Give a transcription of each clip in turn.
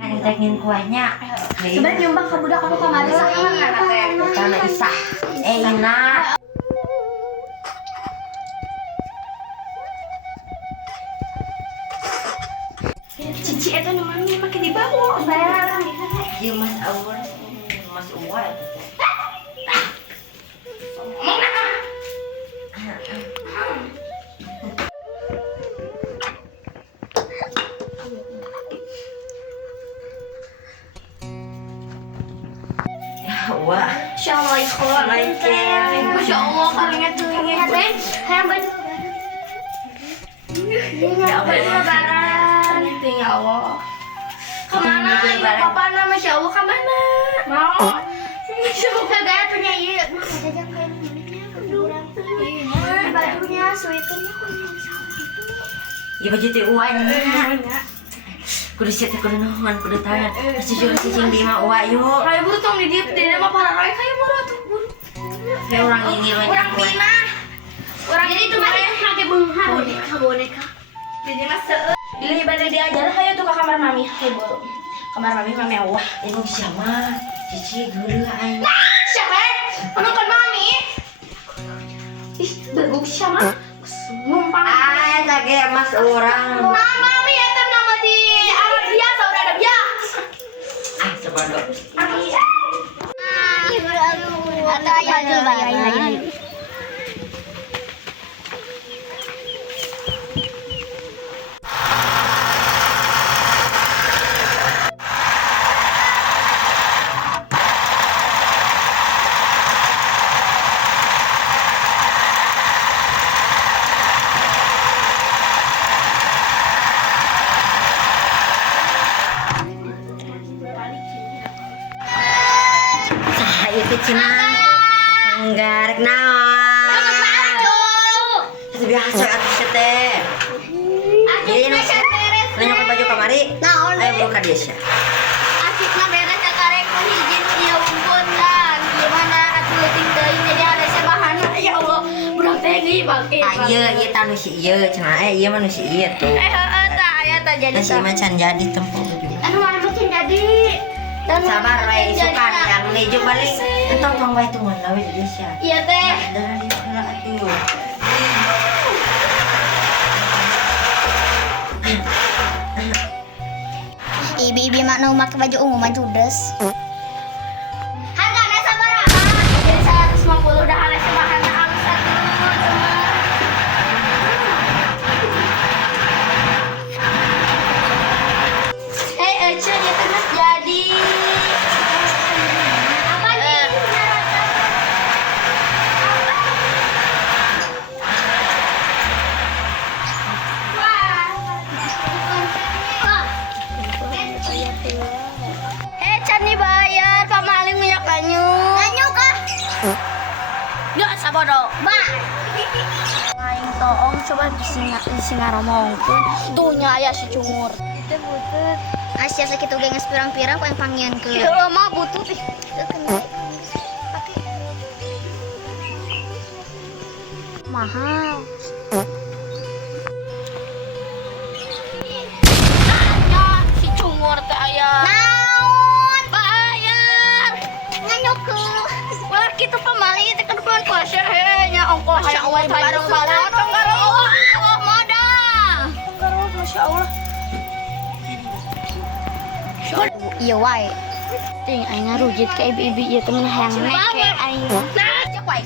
Ngejagin kuahnya. Sebenarnya nyumbang ke budak aku kamari Karena Isa. Ina. Cici itu namanya pakai dibawa. Saya Iya Mas Awal, Mas Uwal. Wah, Assalamualaikum. Waalaikumsalam. Masya Allah, kalian tuh ingat deh. Hayang baju. Ingat baju lebaran. Ya Allah. Kemana? Ibu papa nama Masya Allah kemana? Mau. Masya Allah kagak punya iya. Ada yang kayak gini. Bajunya, sweaternya kok ya baju teh uangnya. Kudu siat kudu nuhun kudu tangan. Jujur cicing di mah uwa yuk. Kayak buru tong di dia nama para raya kayak buru tuh buru. Kayak orang ini Orang Bina. Orang jadi itu mah pakai boneka. Jadi mas bila ibadah diajar hayo tuh ke kamar mami hayo buru. Kamar mami mewah. Ini siapa? Cici guru aing. Siapa? Penonton mami. Ih, berguk siapa? Numpang. Ah, kayak Mas orang. Nah, mami ya tem nama di Arabia atau Arabia? Ah, coba dong. Arabia. Aduh. Sah itu cina. Anggarek naon. Itu biasa atuh teh. Iya, nanya ke baju kamari. Naon Ayo buka dia sih. asikna beres sakarek hijin ieu unggul dan gimana atuh leuting teuing jadi ada sebahana ya Allah budak teh geus bangke. Ah iya tanu si iya cenah iya mah nu si iya tuh. Heeh tah aya tah jadi Nasi macan jadi tempo. anu mana mungkin jadi Sabar we isukan yang nejo balik. Entong tong wae tungguan lawe dia sih. iya teh Dari di sana atuh. Ibi-ibi makna make baju umum mah judes. hargana sabaraha jadi 150 udah ada sebahana alus atuh Ece dia teh geus jadi apa nih Can dibayar pamaling minyak kanyu. Nganyu kah? Enggak sabodo. Bah. Aing toong coba singaromongkeun. Tuh nya aya si cungur. Itu butut. Asya sakitu ge geus pirang-pirang ku panggieunkeun. Ieu mah butut ih. Mahal. Nya si cungur teh aya. Naon? Bayar. Nganyukeun. Ulah kitu pamali teh kedepan pasir he nya ongkos hayang wae bareng-bareng tonggarong Allah modal. Tonggarong masyaallah. Iya wae. Ting aing ngarujit ka ibu-ibu ieu teh mun hayang nek ke aing. Nah, cek wae.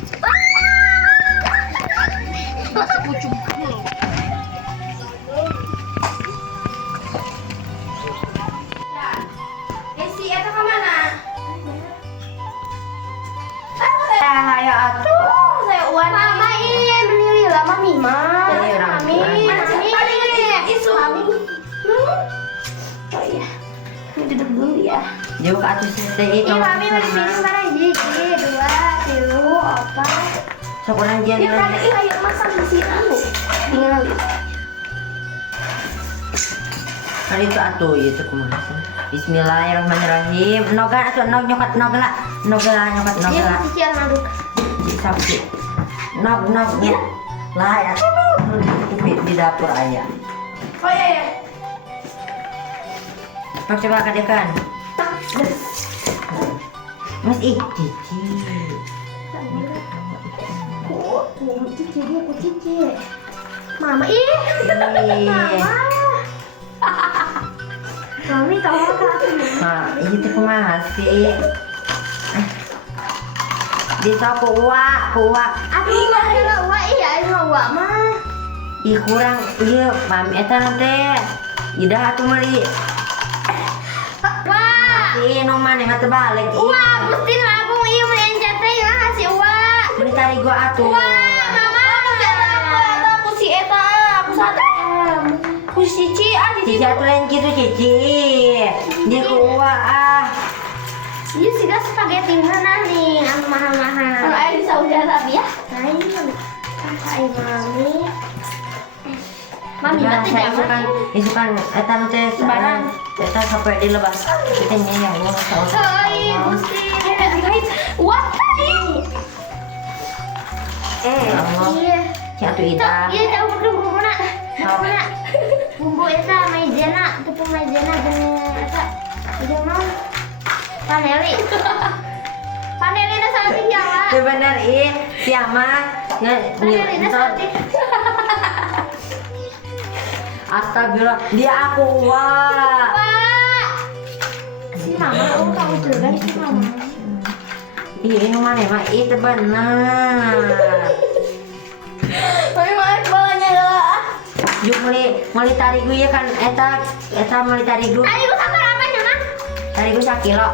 Pucung. Desi eta ka mana? Ayo atuh. Saya uan. Mama iya beli lila mami mah. Ini orang Mami. tua. Paling isu. Oh iya. Duduk dulu ya. Jauh ke atas teh itu. Iya mami mau disini mana hiji, 2, 3, 4. Sekurang Ya jian. kan ayo masak di sini aku. Tinggal Kali itu atuh itu kumaha. Bismillahirrahmanirrahim. Noga atuh nog nyokat nogla. Nogla nyokat nogla. Iya cician aduk. Sabtu. Nog ya. Lah ya. Di dapur aya. Oh iya ya. Pak coba kadekan. Mas cici. Cici dia, aku cici. Mama Mama. Mami tahu apa aku? Itu kumaha sih? Bisa kuat. Aduh, wah iya, wah mah. Ih kurang, iya mami eta nanti. Ida atuh meuli. Wah. Si nu maneh mah teu balik. Wah, Gusti aku ieu mah enjet teh ngasih wah. Ini tari gua atuh. Mama, aku si eta, aku sate. Ku si Cici, Cici atuh lain kitu Cici. Dia kuat Iya sih dah spaghetti mana nih, anu mahal-mahal. Kalau air di Saudi Arabia? Nah ini kakak mami. Mami berarti jangan. Isukan eta nu teh Sembarang. Eta sampai dilebas. Kita nyayang ya saus. Gusti, guys, what tadi? Iya. Si atuh Ida. Iya, tahu bumbu nak. Bumbu eta maizena, tepung maizena jeung eta. Jeung naon? Paneli na salting Jawa. Teu bener ih, si Ama Paneli na salting. Astagfirullah, dia aku wah. Pak. Si mama, kamu juga si mama. Ini mana mah itu benar. Mami maaf balanya lah. Yuk meli tarigu ya kan eta meli tarigu. Ayo gua sabar apa nyaman? Tarigu 1 kilo.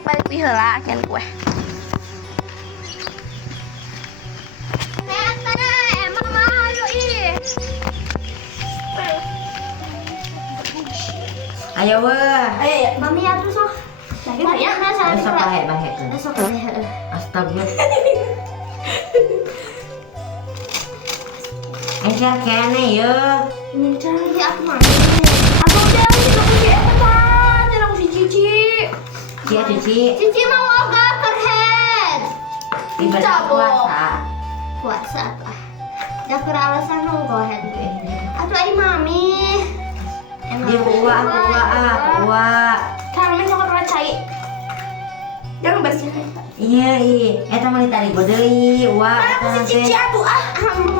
Balik piheula kan kue. Ayo weh. Mami atuh sok. Lagi ya na Besok bahe. Besok. Astagfirullah. Encer kene ye. Mencari aku mami. Aku udah si eta jangan aku si Cici. Cia Cici. Cici mau oga kerhead. Ibadah puasa. Puasa apa? Dah kira alasan dong go ahead. Atuh ai mami. Dia kuat. Kang men sok racai. Jangan bersih. Iya, eta meli tarigu deui, wah. Aku si Cici atuh mami.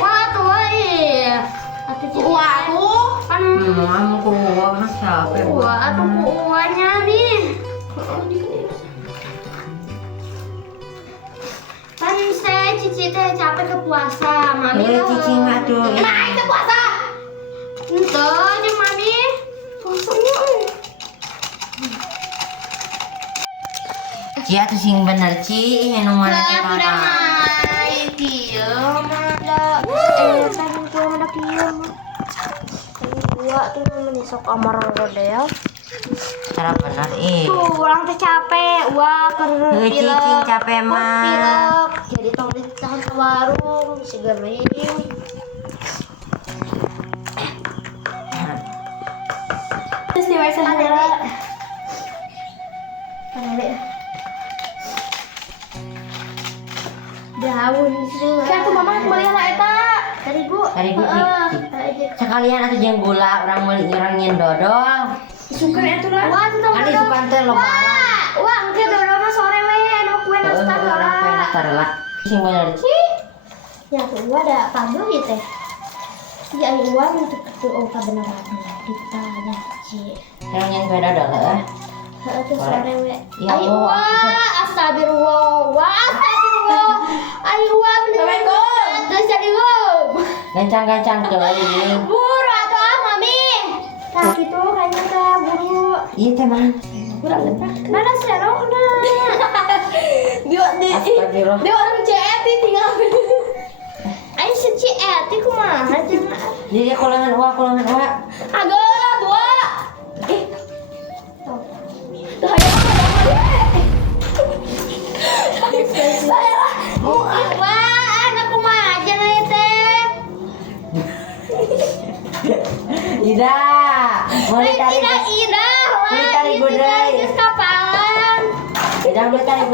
Wah tuh ai. Atuh Cici. Wah tuh. Kan Kamu kuat mah capek. wah atuh kuahnya nih. Kan saya Cici teh capek ke puasa, mami. Cici mah tuh. Naik ke puasa. Ente jeung mami. Puasanya Cia tuh sing bener Ci, anu mana teh udah kana. naik kieu mah tadi gua mana kieu mah. Gua tuh menisok amar rodel. Cara bener Tuh, orang teh capek. Wah, karena Cicing capek mah. Jadi tong ditahan ke warung, si gering. Terus di WC heula. Panele. Daun sih. Kan tuh mama kembali lah eta. Tarigu. Tarigu, sekalian atuh jeung gula urang meuli ngurangin dodol. Suka itu lah. Wah, itu Kan isukan teh lebaran. Wah, engke dodol mah sore we anu kue nastar Urang kue nastar lah. Sing bener Ci. Ya tuh gua ada panggil gitu teh. Ya uang untuk itu ka beneran ditanya Ci. Yang nyen kue dodol heuh. Heeh tuh sore we. Ya Ayo Allah. wah, astagfirullah. Wah, astagfirullah. Ayo wah bener. Assalamualaikum. Terus jadi wah. Gancang-gancang teuing. Buru atau ah mami. Nah gitu kayaknya teh buru. Ieu teh mah. Kurang lepas. Mana serokna? Astagfirullah. Dia orang CET tinggal. Ayo si CET kumaha cenah. Jadi kulangan uak. Agak dua. Tuh ayo. Wah, anak kumaha cenah teh. Ida, mulai tarik. Ida. Wah, Mulai tarik itu budai. geus kapalan. Ida mulai tarik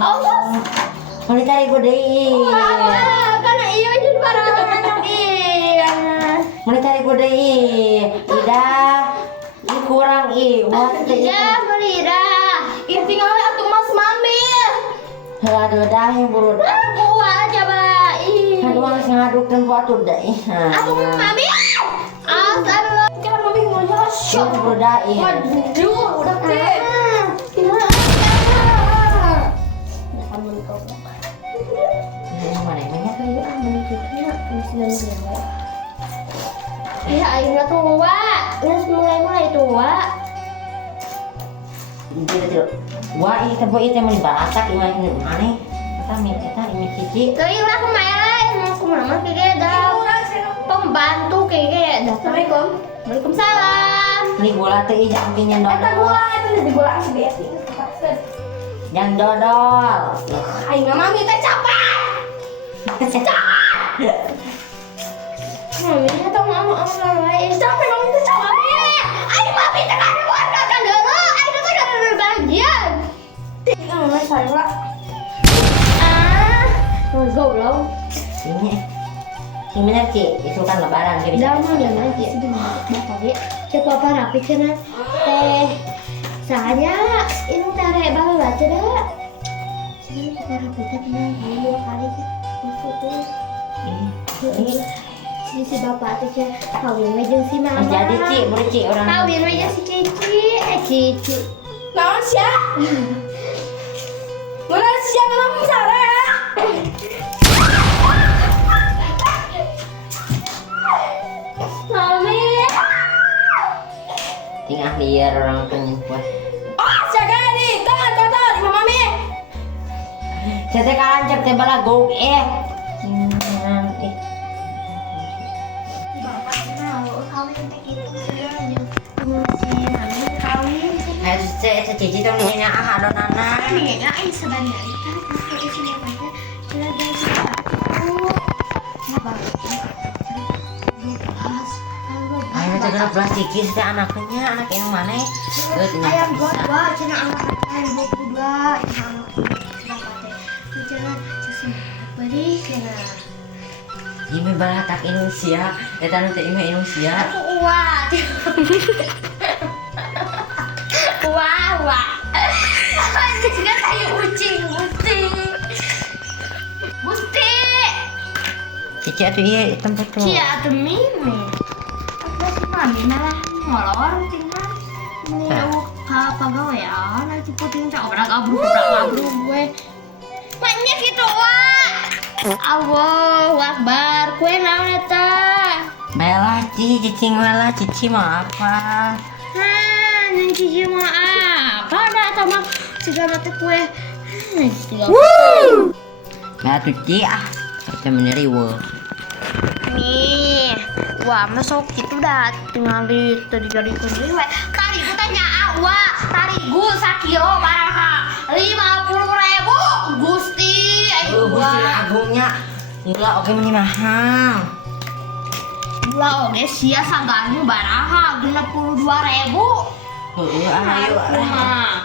Allah. Mulai tarik deui. Wah, karena iya jadi barang teh Ida. Ih kurang buat teh. Ya, Melira. Inting awe atuh mas mami. Aduh dah yang buruk. Kuat coba. Ih. Aduh harus ngaduk tempat tuh dah. Aku mami. Astagfirullah. Kan mami ngomong Syok buruk dah. Waduh, udah teh. Mana emangnya Ya, ayo tua. Terus mulai tua. Wah, ini tebo itu mau dibaratak ini mana? Kita ini cici. Tuh lah kemarin aku mama kayak ada pembantu kayak datang. Assalamualaikum. Waalaikumsalam. Ini gula teh jangkingnya Eta dodol. gula itu di gula si BSI. Yang dodol. Ayo mami teh capek. Mami atau mama lain. Capek mami teh capek. Ayo mami tekan warga kan dulu. Ayo kan ada bagian. Tinggal mulai saya lah. Goblok. Ini bener Ci, itu kan lebaran jadi. Dah mah ya aja. Bapak dia. Coba apa rapi cenah. Soalnya ini tarik baru baca dah. Sini kita rapi cenah 2 kali kan. Putus. Ini Si bapak teh kawin we jeung si mama. jadi Ci, boleh Ci orang. Kawin we jeung si Cici. Naon sia? Mana sia kenapa sare? Mami. Tinggal liar orang penyempuan. Oh, siaga nih, tangan kotor, Ibu Mami. Saya teh kalancek teh balagog Kawin teh kitu si mami kawin. Saya cici tuh nanya adonana. Nih, ai sebenarnya kita di sini aja. Sudah guys. Ayo segera plastikin teh anaknya, anak yang mana? Ayam gua cenah anak ayam 22 anak berapa teh? Cenah sesum beri cenah. Ini baratak Indonesia, eta nu teh imah Indonesia. Aku uat. Wah. Ini juga kayak ucing. Gusti. Cici atuh ieu tempat tuh. Cia demi me. Apa sih mami malah ngolor tinggal. Mau pagawean nanti puting cak obrak abruk gue. Banyak gitu wah. Allahu Akbar. Kue naon eta? Bela cici ngela cici mah apa? Yang cici mah apa? Ada atau mah segala teh kue. Nah tuh Ci kita meneriwo. Nih, wah masuk itu dah tinggal di tadi jadi kunci we. Tarigu tanya wah, tarigu sakio baraha 50.000 Gusti. Ayo Gusti wah. agungnya gula oke meni mahal. Gula oge sia sanggarnya baraha 62.000. Ayo.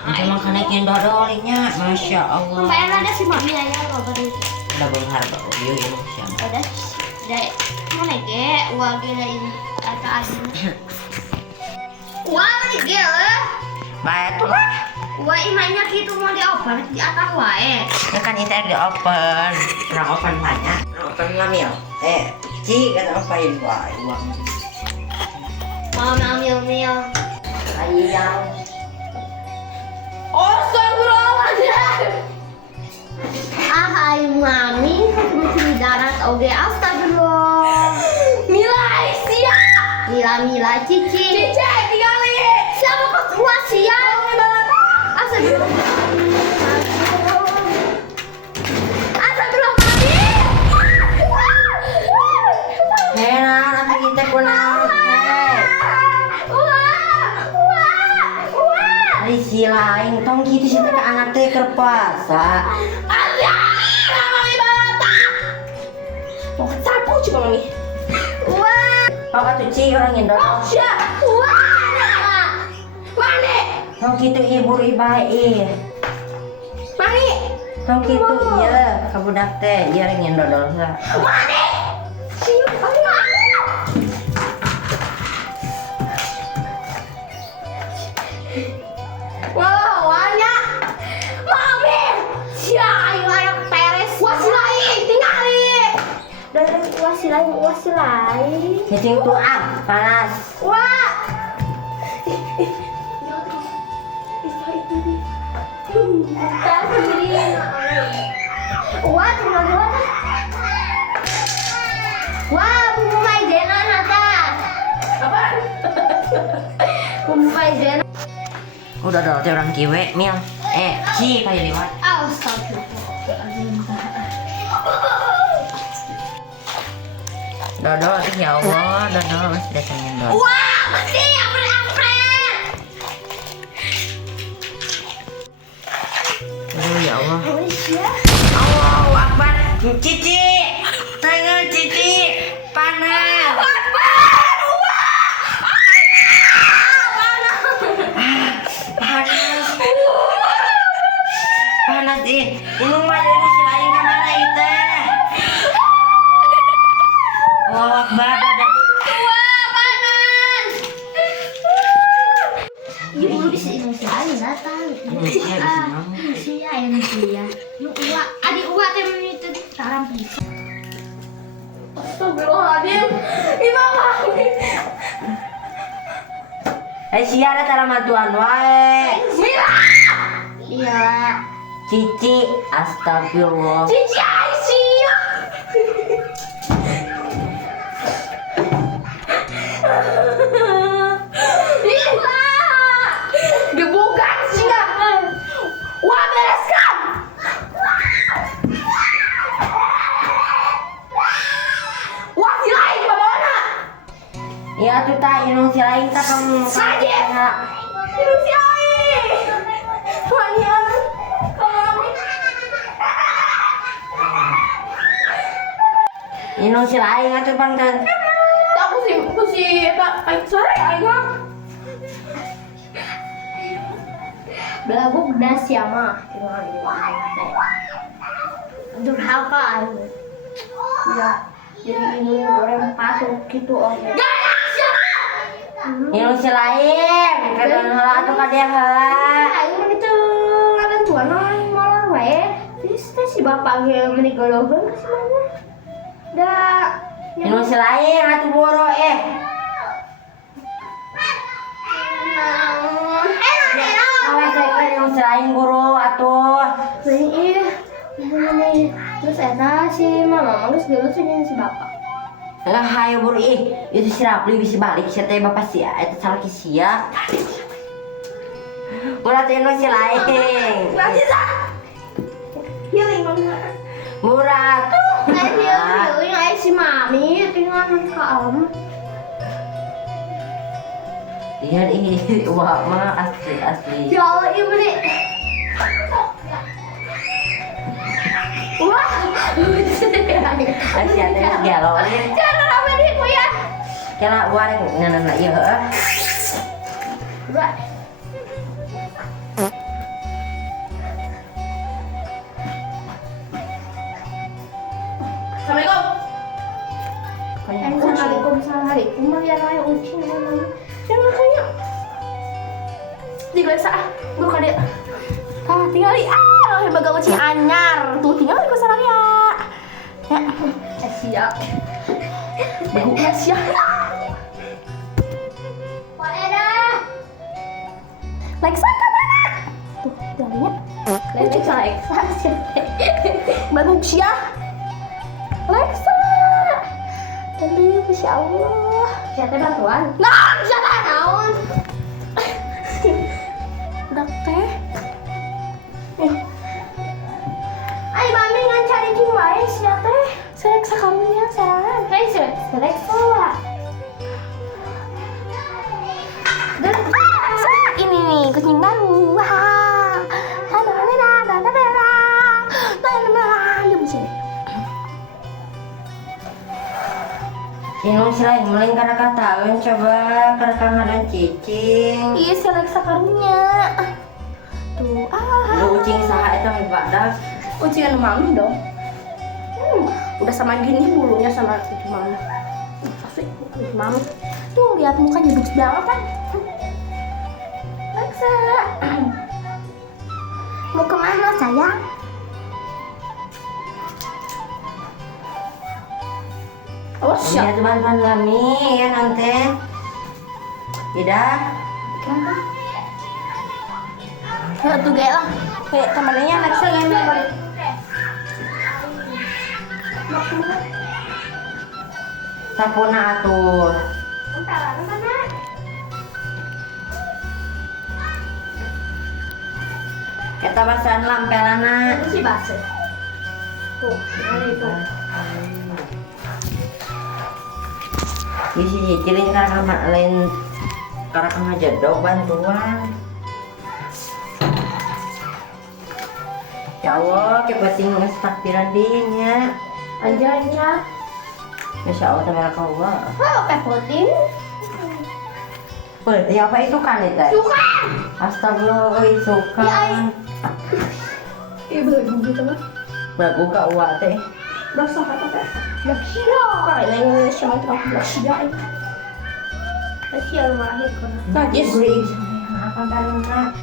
Untuk makan naikin dodolnya, masya Allah. Sampai ada si mami aja lo tadi. Udah berharga, yuk Indonesia. Ada mana ge wah ge ini ada asin. Wah mana ge lah. Baik tuh lah. Wah imahnya gitu mau dioper di atas wae. Ya kan itu di open, orang open banyak, orang open ngambil. Ci kata apain gua uang. Mau ngambil mil. Ayam. Astagfirullahaladzim. Hai mami, mesti darat oge astagfirullah. Mila sia. Mila cici. Cici tinggali. Siapa kok kuat sia? Astagfirullah. Astagfirullah mami. Hena, nanti kita kunal. Hari silain, tong gitu sih ke anak teh kerpasa. Mami bata. Mau sapu coba Mami. Wah. Papa tuh Ci orang Indo. Siap. Wah. Mane. Tong gitu ibu ibai. Mani. Tong gitu iya, kabudak teh iya orang Indo dosa. Mane. Siap. si lain. Cicing tuh panas. Wah. Kita sendiri. Wah, tinggal dua. Wah, bumbu maizena nata. Apa? Bumbu maizena. Udah ada orang kiwe mil. Ci kayak lewat. Astagfirullahaladzim. Dodo, ya Allah, Dodo masih datangin Dodo. Wah, mesti ampret. Aduh ya Allah. Aisyah. Allahu Akbar. Cici, tangan Cici panas. Panas ih. Ini mah dari si lain ke mana itu? Allahu Akbar. Wah, panas. Ibu bisa Indonesia aja datang. Indonesia. Yuk uak, adik uak temen itu sekarang bisa. Astagfirullahaladzim. Gimana? Siara tara mantuan wae. Mila. Iya. Cici, astagfirullah. Cici Aisyah. Mila. Gebukan sih nggak? Wah, bereskan. Wah, si lain di mana? Ya tuh tak inung si lain tak kamu. Sajib. Ini si lain. Wanian. Inung si lain atuh pangkan. Aku si eta paling sore aing. Belagu das ya mah. Untuk apa aing? Ya, jadi ini orang pasuk gitu oke. Inung si lain, kadang heula atuh ka dia heula. Aing mah gitu ngaran tuan malah wae. Terus si bapak ge menigoloheun ka si mana? Da Inung si lain atuh boro Awas saya inung si lain guru atuh. Terus eta si mama geus geus si bapak. Lah hayo buru itu si Rapli bisa balik sia teh bapak sia eta salah ki sia. Ulah teh inung si lain. Lagi sa. Healing mama. Murah tuh. Healing ai si mami tinggal ka am. Lihat ini wah mah asli. Ya Allah ibu nih. Wah. Asia teh galau nih. Jangan apa nih ku ya. Kala wareng nana ieu heuh. Wah. Assalamualaikum. Assalamualaikum. Malian aya ucing namanya. Jangan kayak. Digelesa gue ka dia. Tinggal baga ucing anyar. Tuh tinggal ku sarang ya. Ya, Asia. Bau Asia. Eda. Lexa ke mana? Tuh, tinggalnya. Lexa. Bagus ya. Lexa. Tadi Masya Allah. Siapa bantuan? Nah, siapa naon? Udah teh. Ay, mami ngan cari di wae siapa teh? Seleksa kamu ya, sayang. Hei, seleksa. Dan ini nih kucing baru. Wah. Inung si lain mulai karena kataun coba karena ngadan cicing. Iya, seleksa karunya. Tuh, Lu ucing saha eta ibadah. Ucingan mami dong. Udah sama gini bulunya sama gimana? Asik, mami. Tuh lihat mukanya lucu banget kan? Lexa, mau kemana sayang? Awas ya. Ya teman-teman kami ya nanti. Tidak. Ya tuh gaya lah. Kayak temennya next game balik. Sapuna atuh. Kita bahasan lampelana. Si base. Tuh, ini itu. Isi ciciling karena lain karena jedog bantuan. Ya Allah, kepenting nges takbiran dinya. Anjanya. Masya Allah, tabarakallah. Oh, kayak puting. Berarti apa itu kan itu? Suka. Astagfirullah, suka. Ibu gitu mah. Bagus kak uak teh. Berasa kata teh. Laksida. Kayak yang sama tukang laksida ini. Laksida rumah akhir kan. Najis. Beri, akan kalian